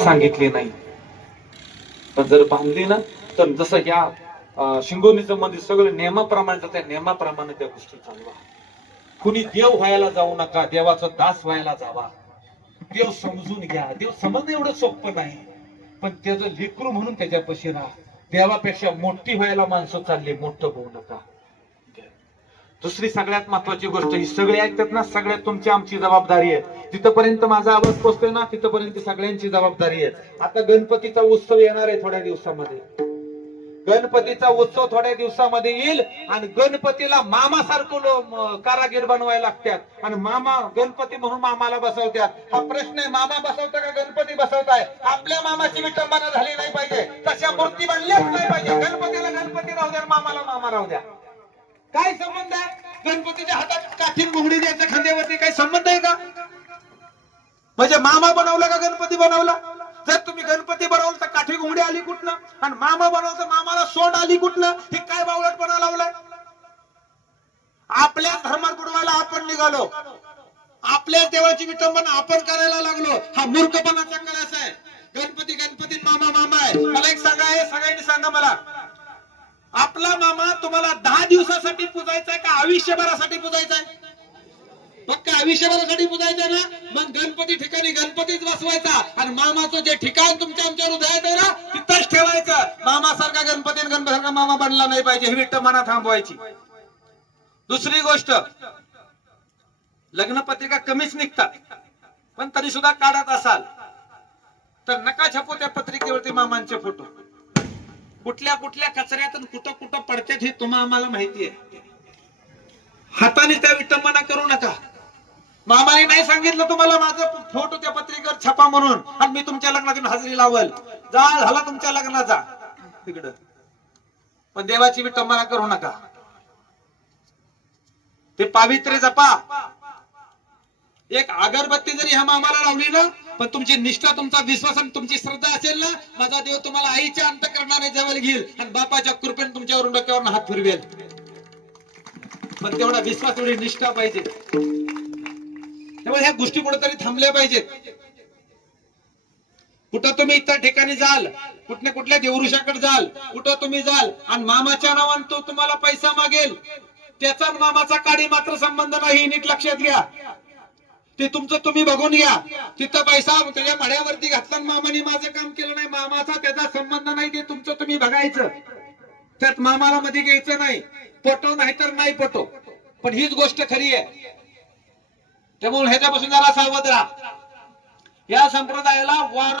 सांगितली नाही, पण जर बांधली ना तर जसं ह्या शिंगोनीचं मंदिर सगळं नियमाप्रमाणे, त्या नियमाप्रमाणे त्या गोष्टी चालवा. कुणी देव व्हायला जाऊ नका, देवाचा दास व्हायला जावा. देव समजून घ्या. देव समजणं एवढं सोपं नाही, पण त्याचं लेकरू म्हणून त्याच्यापाशी राहा. देवापेक्षा मोठी व्हायला माणसं चालली, मोठं होऊ नका. दुसरी सगळ्यात महत्वाची गोष्ट, ही सगळे ऐकतात ना, सगळ्यात तुमची आमची जबाबदारी आहे. तिथपर्यंत माझा आवाज पोहोचतोय ना, तिथपर्यंत सगळ्यांची जबाबदारी आहे. आता गणपतीचा उत्सव येणार आहे थोड्या दिवसामध्ये. गणपतीचा उत्सव थोड्या दिवसामध्ये येईल आणि गणपतीला मामासारखं कारागीर बनवायला लागतात आणि मामा गणपती म्हणून मामाला बसवतात. हा प्रश्न आहे, मामा बसवता का गणपती बसवताय? आपल्या मामाची विटंबना झाली नाही पाहिजे, तशा मूर्ती बनल्याच नाही पाहिजे. गणपतीला गणपती राहू द्या, मामाला मामा राहू द्या. काय संबंध आहे? गणपतीच्या हातात काठीन घुंगडी द्यायच्या खांद्यावरती काही संबंध आहे का? म्हणजे मामा बनवला का गणपती बनवला? जर तुम्ही गणपती बनवलं तर काठी घुंगडी आली कुठनं? आणि मामा बनवलं मामाला सोंड आली कुठनं? हे काय बावळटपणा लावलाय? आपल्या धर्मात बुडवायला आपण निघालो, आपल्या देवाची विटंबना आपण करायला लागलो. हा मूर्खपणाचा कळस आहे. गणपती गणपती, मामा मामा आहे. मला एक सांगा, हे सगळ्यांनी सांगा मला, आपला मामा तुम्हाला 10 दिवसासाठी पूजायचा का आयुष्यभरासाठी पूजायचा? फक्त आयुष्यभरासाठी पूजायचा ना? मग गणपती ठिकाणी गणपतीच बसवायचा आणि मामाचं जे ठिकाण तुमच्या आमच्या हृदयात आहे ना, तिथंच ठेवायचं. मामासारखा गणपती गणपतीसारखा मामा बनला नाही पाहिजे, ही विटंबना थांबवायची. दुसरी गोष्ट, लग्न पत्रिका कमीच निघतात, पण तरी सुद्धा काढत असाल तर नका छापू त्या पत्रिकेवरती मामांचे फोटो. कुठल्या कुठल्या कचऱ्यातून कुठं कुठं पडतात हे तुम्हाला आम्हाला माहिती आहे. हाताने त्या विटंबना करू नका. मामाने नाही सांगितलं तुम्हाला माझं फोटो त्या पत्रिकेवर छापा म्हणून आणि मी तुमच्या लग्नात हजेरी लावल, जा झाला तुमच्या लग्नाचा तिकडं, पण देवाची विटंबना करू नका. ते पावित्र्य जपा. एक अगरबत्ती जरी ह्या मामाला लावली ना, पण तुमची निष्ठा, तुमचा विश्वास आणि तुमची श्रद्धा असेल ना, माझा देव तुम्हाला आईच्या अंतःकरणाने जवळ घेईल आणि बापाच्या कृपेने तुमच्यावरून डोक्यावरून हात फिरवेल. पण तेवढा विश्वास, एवढी निष्ठा पाहिजे. त्यामुळे ह्या गोष्टी कुठेतरी थांबल्या पाहिजेत. कुठं तुम्ही इतर ठिकाणी जाल, कुठल्या देवऋषाकडे जाल, कुठं तुम्ही जाल आणि मामाच्या नावाने तो तुम्हाला पैसा मागेल, त्याचा मामाचा काडी मात्र संबंध नाही, नीट लक्षात घ्या. ते तुमचं तुम्ही बघून घ्या. तिथं पैसा त्याच्या मड्यावरती घातला, मामाने माझं काम केलं नाही, मामाचा त्याचा संबंध नाही, ते तुमचं तुम्ही बघायचं. त्यात मामाला मध्ये घ्यायचं नाही. पटो नाही तर नाही पटो, पण हीच गोष्ट खरी आहे. त्यामुळे ह्याच्यापासून जरा सावध राहा. या संप्रदायाला वार